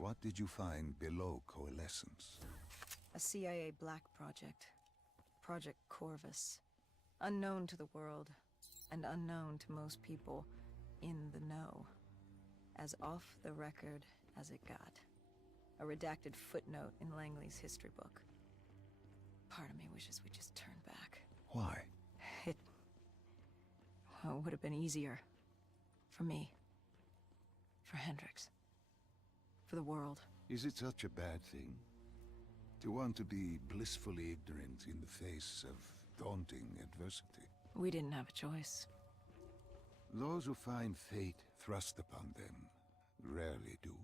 What did you find below Coalescence? A CIA black project. Project Corvus. Unknown to the world, and unknown to most people in the know. As off the record as it got. A redacted footnote in Langley's history book. Part of me wishes we just turned back. Why? It would have been easier. For me. For Hendricks. For the world. Is it such a bad thing? To want to be blissfully ignorant in the face of daunting adversity? We didn't have a choice. Those who find fate thrust upon them rarely do.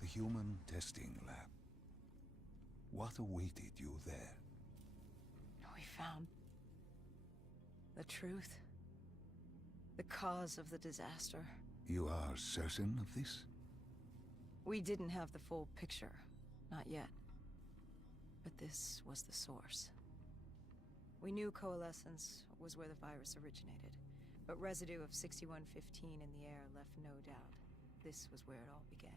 The human testing lab. What awaited you there? We found the truth. The cause of the disaster. You are certain of this? We didn't have the full picture. Not yet. But this was the source. We knew Coalescence was where the virus originated, but residue of 6115 in the air left no doubt. This was where it all began.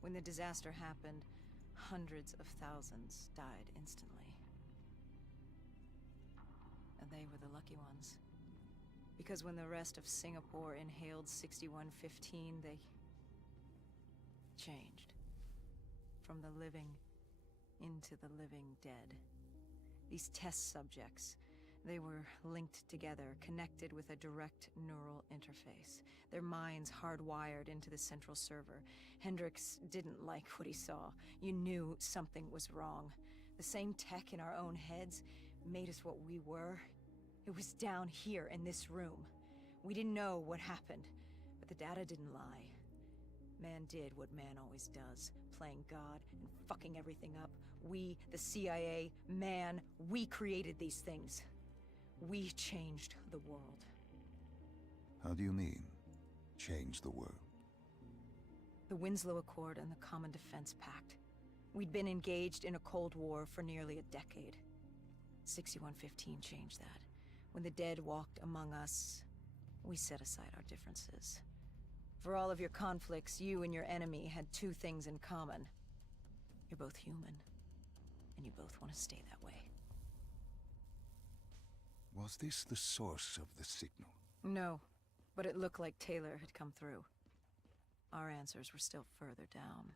When the disaster happened, hundreds of thousands died instantly. And they were the lucky ones. Because when the rest of Singapore inhaled 6115, they changed. From the living into the living dead. These test subjects, they were linked together, connected with a direct neural interface. Their minds hardwired into the central server. Hendricks didn't like what he saw. You knew something was wrong. The same tech in our own heads made us what we were. It was down here in this room. We didn't know what happened, but the data didn't lie. Man did what man always does, playing God and fucking everything up. We, the CIA, man, we created these things. We changed the world. How do you mean, change the world? The Winslow Accord and the Common Defense Pact. We'd been engaged in a Cold War for nearly a decade. 6115 changed that. When the dead walked among us, we set aside our differences. For all of your conflicts, you and your enemy had two things in common. You're both human, and you both want to stay that way. Was this the source of the signal? No, but it looked like Taylor had come through. Our answers were still further down.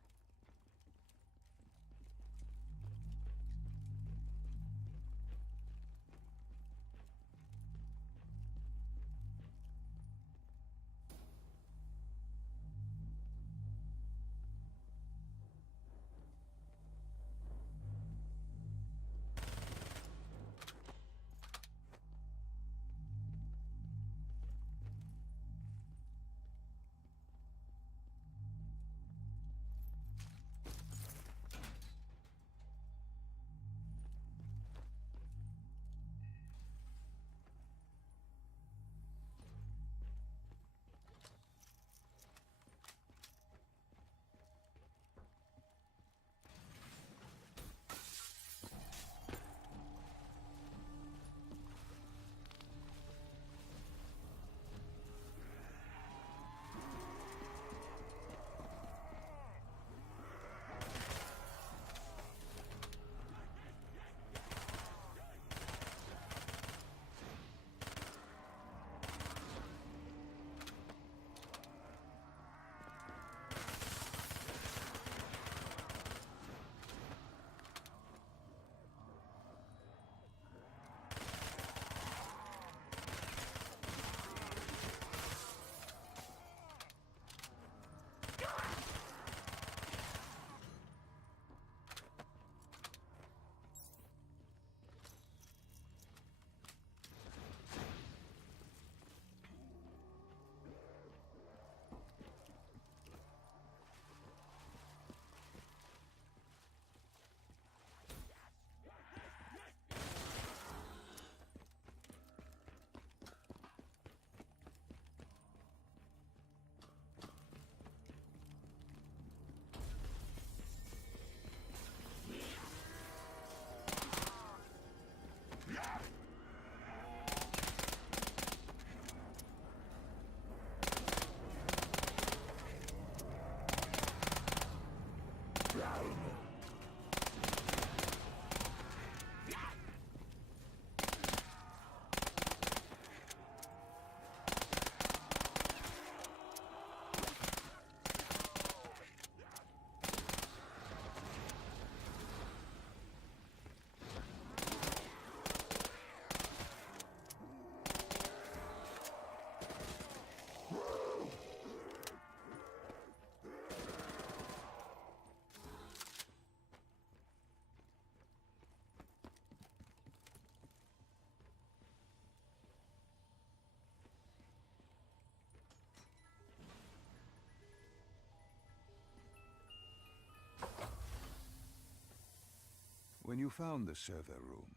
When you found the server room,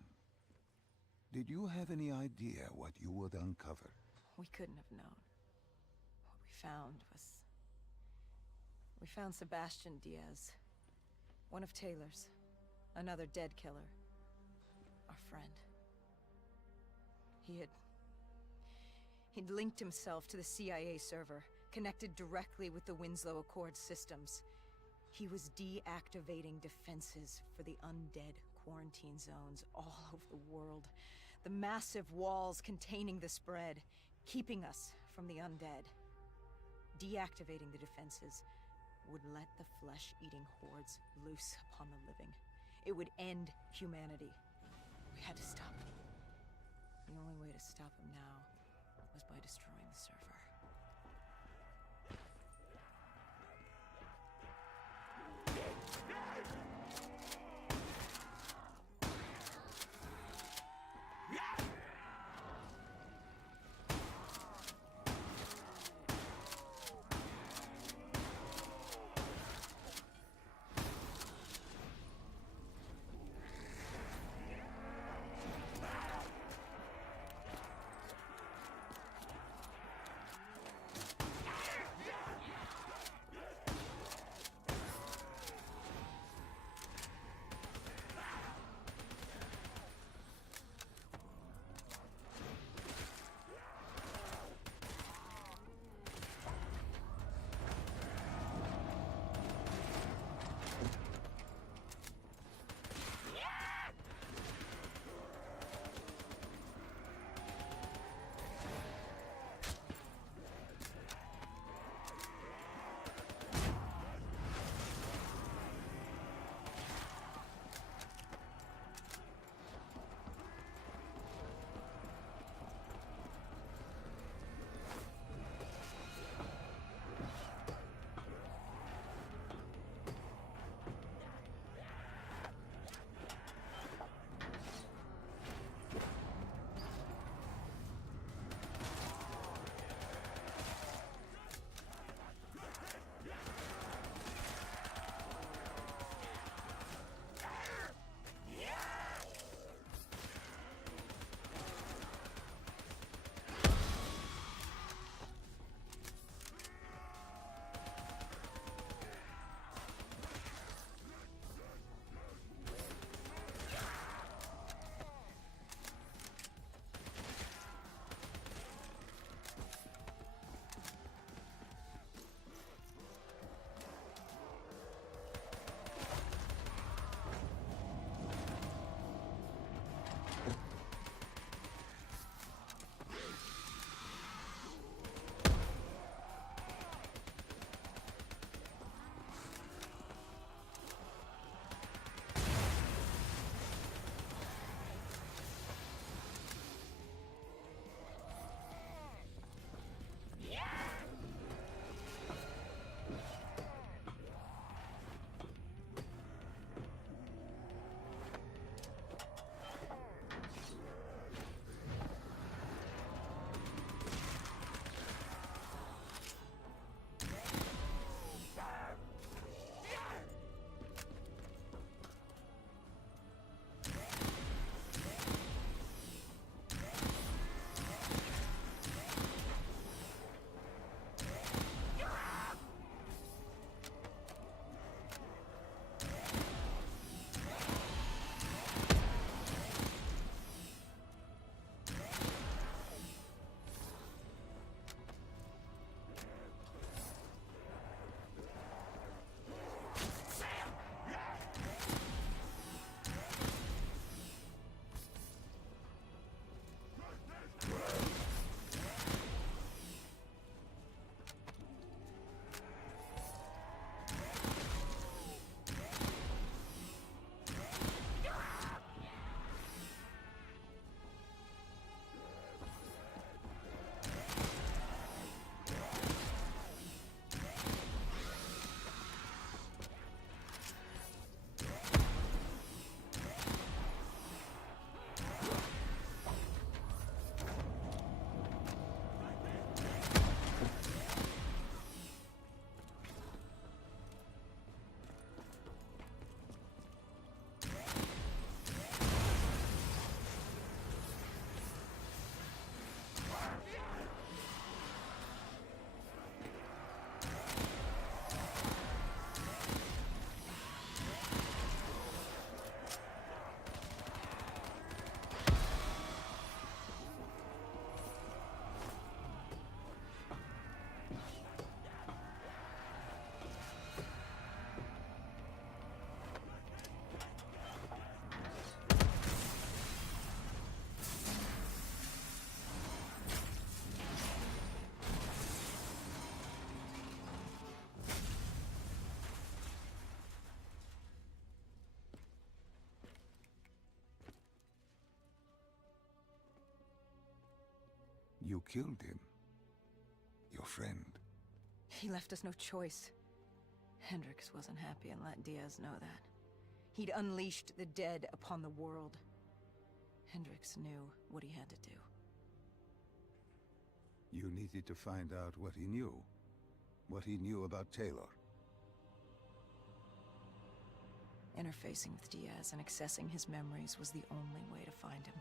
did you have any idea what you would uncover? We couldn't have known. What we found was... We found Sebastian Diaz. One of Taylor's. Another dead killer. Our friend. He'd linked himself to the CIA server, connected directly with the Winslow Accord systems. He was deactivating defenses for the undead quarantine zones all over the world. The massive walls containing the spread, keeping us from the undead. Deactivating the defenses would let the flesh-eating hordes loose upon the living. It would end humanity. We had to stop him. The only way to stop him now was by destroying the server. You killed him. Your friend. He left us no choice. Hendrix wasn't happy and let Diaz know that. He'd unleashed the dead upon the world. Hendrix knew what he had to do. You needed to find out what he knew. What he knew about Taylor. Interfacing with Diaz and accessing his memories was the only way to find him.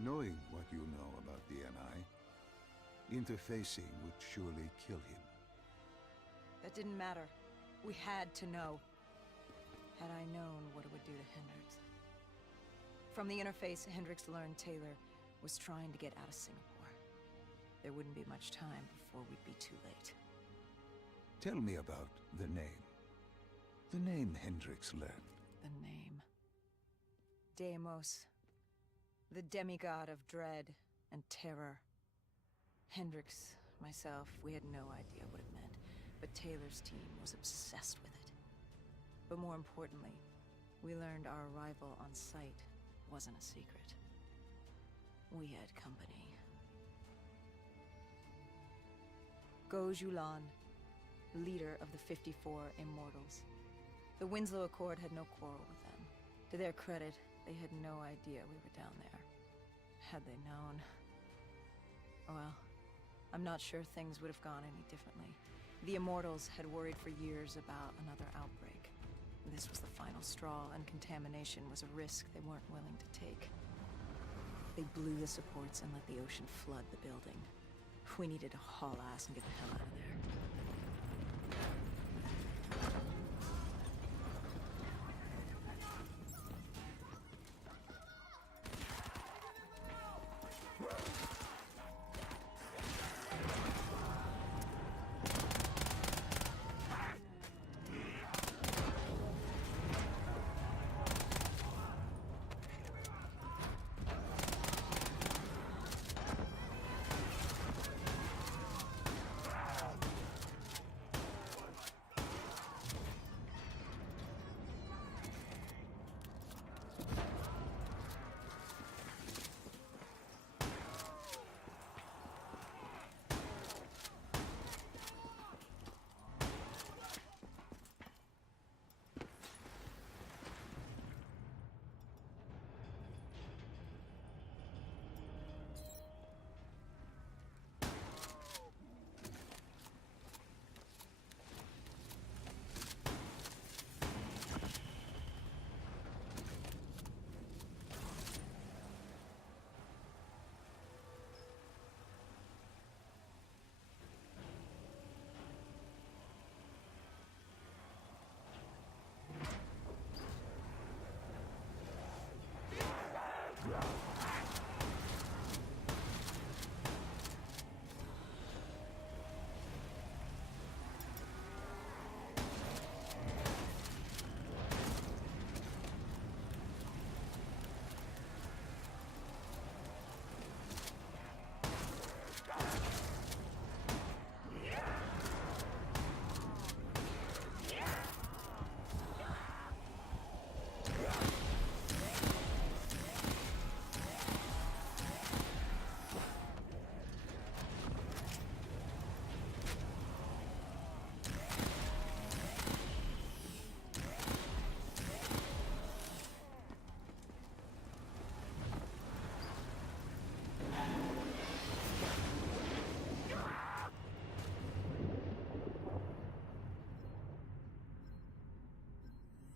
Knowing what you know about DNI, interfacing would surely kill him. That didn't matter. We had to know. Had I known what it would do to Hendrix. From the interface, Hendrix learned Taylor was trying to get out of Singapore. There wouldn't be much time before we'd be too late. Tell me about the name. The name Hendrix learned. The name. Deimos. The demigod of dread and terror. Hendrix, myself, we had no idea what it meant, but Taylor's team was obsessed with it. But more importantly, we learned our arrival on site wasn't a secret. We had company. Go Julan, leader of the 54 Immortals. The Winslow Accord had no quarrel with them. To their credit, they had no idea we were down there. Had they known... well, I'm not sure things would have gone any differently. The Immortals had worried for years about another outbreak. This was the final straw, and contamination was a risk they weren't willing to take. They blew the supports and let the ocean flood the building. We needed to haul ass and get the hell out of there.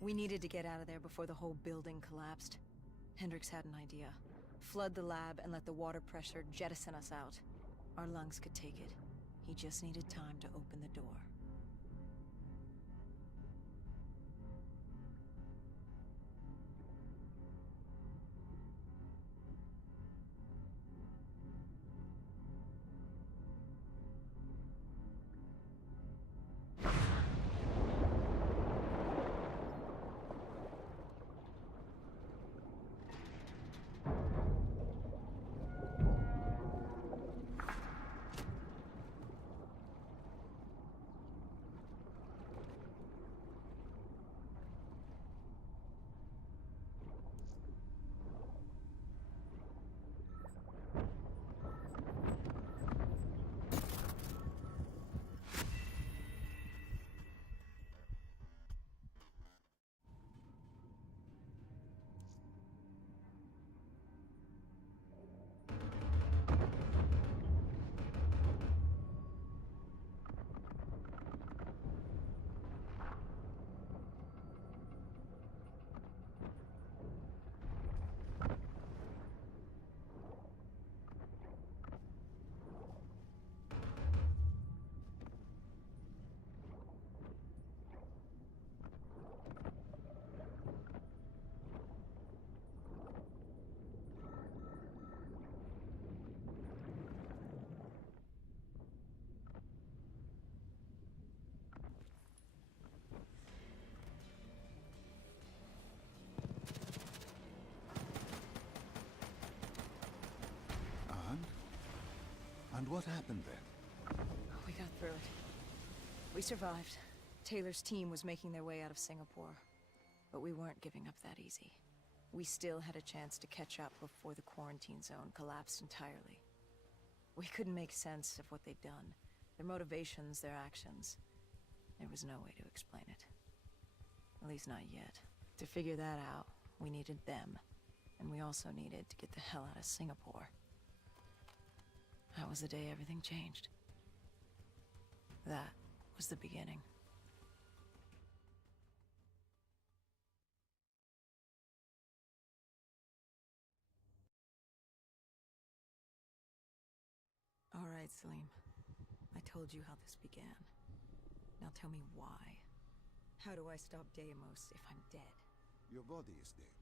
We needed to get out of there before the whole building collapsed. Hendrix had an idea. Flood the lab and let the water pressure jettison us out. Our lungs could take it. He just needed time to open the door. And what happened then? We got through it. We survived. Taylor's team was making their way out of Singapore. But we weren't giving up that easy. We still had a chance to catch up before the quarantine zone collapsed entirely. We couldn't make sense of what they'd done. Their motivations, their actions. There was no way to explain it. At least not yet. To figure that out, we needed them. And we also needed to get the hell out of Singapore. That was the day everything changed. That was the beginning. All right, Salim. I told you how this began. Now tell me why. How do I stop Deimos if I'm dead? Your body is dead,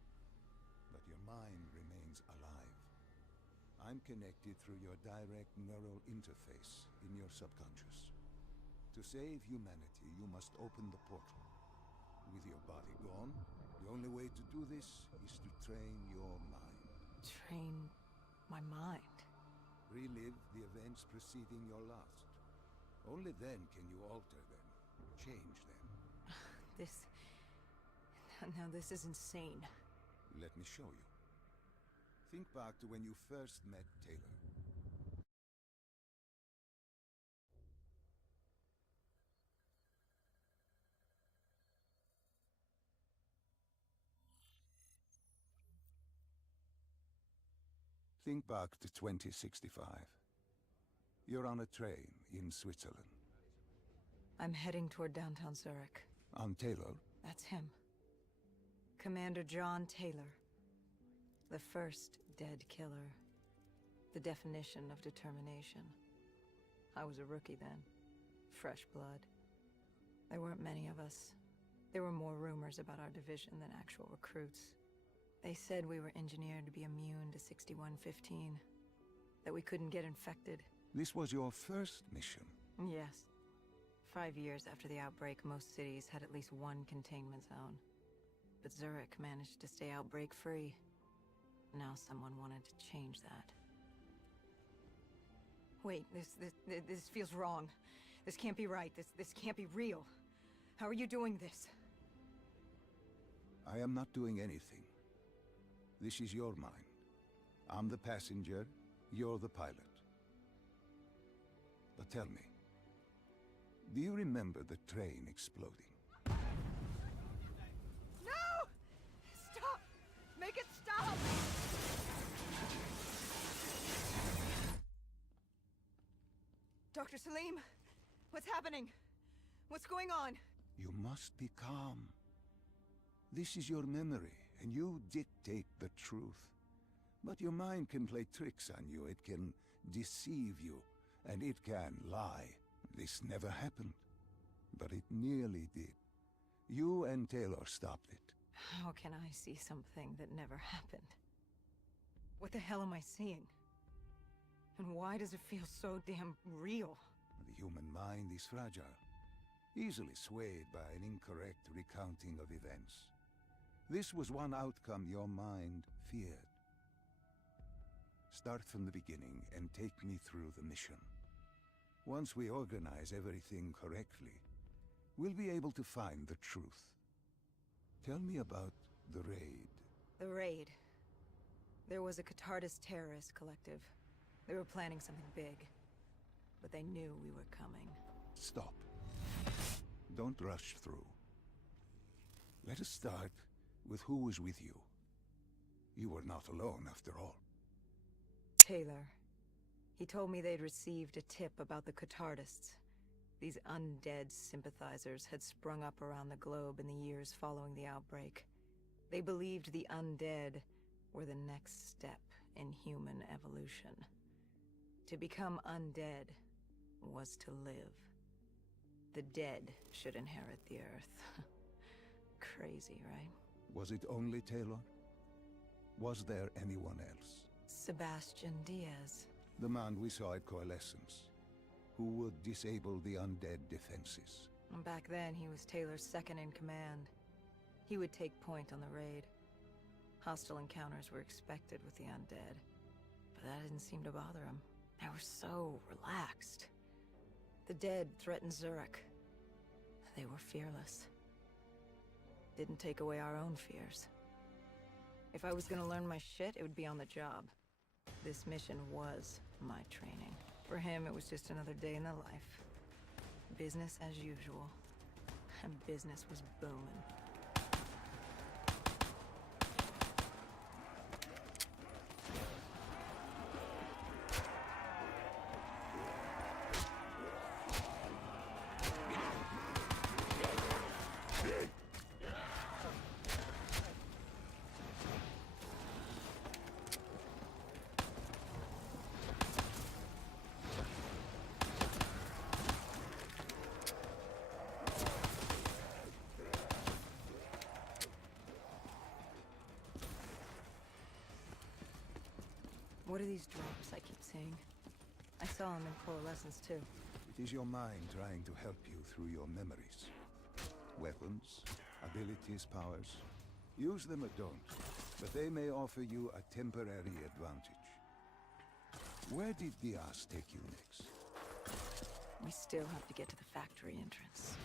but your mind remains alive. I'm connected through your direct neural interface in your subconscious. To save humanity, you must open the portal. With your body gone, the only way to do this is to train your mind. Train my mind? Relive the events preceding your last. Only then can you alter them, change them. Now this is insane. Let me show you. Think back to when you first met Taylor. Think back to 2065. You're on a train in Switzerland. I'm heading toward downtown Zurich. On Taylor? That's him. Commander John Taylor. The first dead killer. The definition of determination. I was a rookie then. Fresh blood. There weren't many of us. There were more rumors about our division than actual recruits. They said we were engineered to be immune to 6115. That we couldn't get infected. This was your first mission? Yes. 5 years after the outbreak, most cities had at least one containment zone. But Zurich managed to stay outbreak-free. Now someone wanted to change that. Wait, this feels wrong. This can't be right. This can't be real. How are you doing this? I am not doing anything. This is your mind. I'm the passenger, you're the pilot. But tell me, do you remember the train exploding? No! Stop! Make it stop! Dr. Salim, what's happening? What's going on? You must be calm. This is your memory, and you dictate the truth. But your mind can play tricks on you. It can deceive you, and it can lie. This never happened, but it nearly did. You and Taylor stopped it. How can I see something that never happened? What the hell am I seeing? And why does it feel so damn real? The human mind is fragile, easily swayed by an incorrect recounting of events. This was one outcome your mind feared. Start from the beginning and take me through the mission. Once we organize everything correctly, we'll be able to find the truth. Tell me about the raid. The raid. There was a Catardist terrorist collective. They were planning something big. But they knew we were coming. Stop. Don't rush through. Let us start with who was with you. You were not alone, after all. Taylor. He told me they'd received a tip about the Catardists. These undead sympathizers had sprung up around the globe in the years following the outbreak. They believed the undead were the next step in human evolution. To become undead was to live. The dead should inherit the earth. Crazy, right? Was it only Taylor? Was there anyone else? Sebastian Diaz. The man we saw at Coalescence, who would disable the undead defenses. Back then, he was Taylor's second in command. He would take point on the raid. Hostile encounters were expected with the undead, but that didn't seem to bother him. They were so relaxed. The dead threatened Zurich. They were fearless. Didn't take away our own fears. If I was gonna learn my shit, it would be on the job. This mission was my training. For him, it was just another day in the life. Business as usual. And business was booming. What are these drops I keep seeing? I saw them in Coalescence too. It is your mind trying to help you through your memories. Weapons, abilities, powers. Use them or don't, but they may offer you a temporary advantage. Where did Diaz take you next? We still have to get to the factory entrance.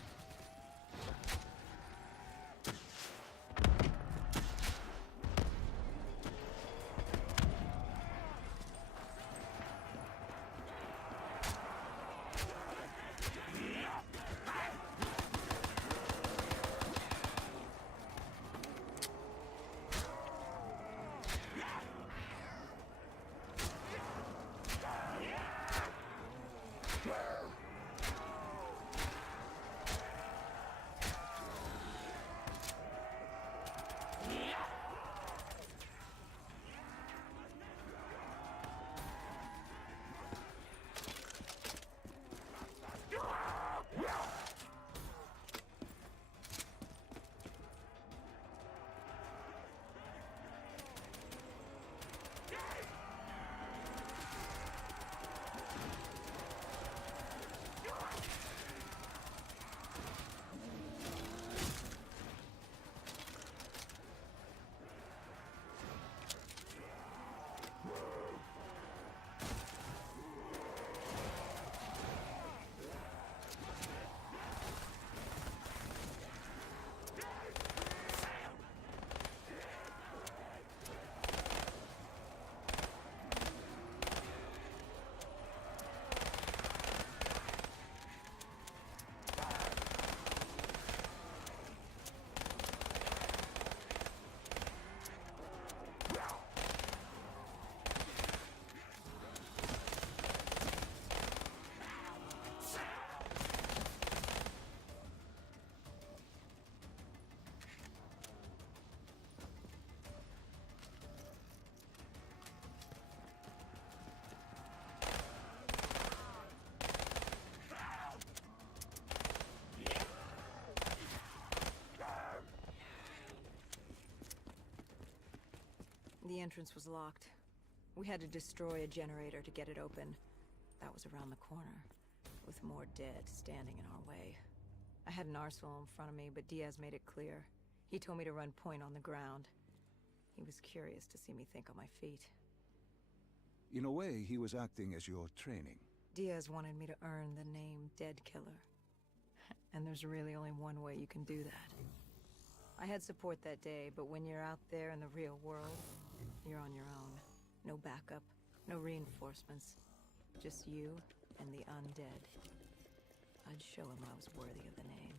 The entrance was locked. We had to destroy a generator to get it open. That was around the corner, with more dead standing in our way. I had an arsenal in front of me, but Diaz made it clear. He told me to run point on the ground. He was curious to see me think on my feet. In a way, he was acting as your training. Diaz wanted me to earn the name Dead Killer. And there's really only one way you can do that. I had support that day, but when you're out there in the real world, you're on your own. No backup, no reinforcements. Just you and the undead. I'd show him I was worthy of the name.